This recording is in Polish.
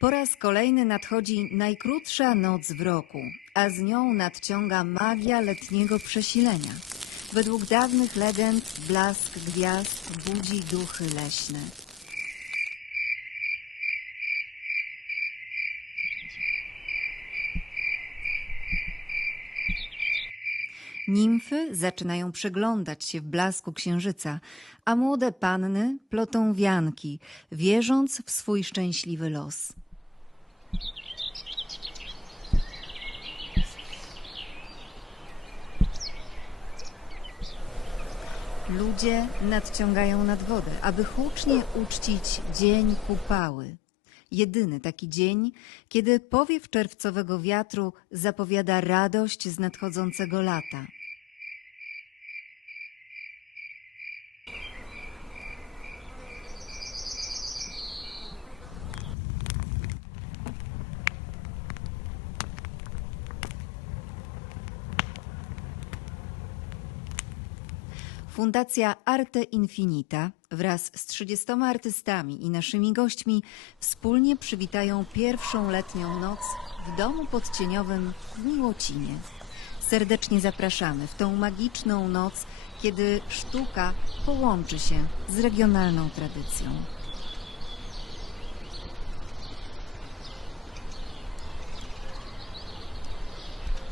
Po raz kolejny nadchodzi najkrótsza noc w roku, a z nią nadciąga magia letniego przesilenia. Według dawnych legend blask gwiazd budzi duchy leśne. Nimfy zaczynają przeglądać się w blasku księżyca, a młode panny plotą wianki, wierząc w swój szczęśliwy los. Ludzie nadciągają nad wodę, aby hucznie uczcić dzień kupały. Jedyny taki dzień, kiedy powiew czerwcowego wiatru zapowiada radość z nadchodzącego lata. Fundacja Arte Infinita wraz z 30 artystami i naszymi gośćmi wspólnie przywitają pierwszą letnią noc w domu podcieniowym w Miłocinie. Serdecznie zapraszamy w tą magiczną noc, kiedy sztuka połączy się z regionalną tradycją.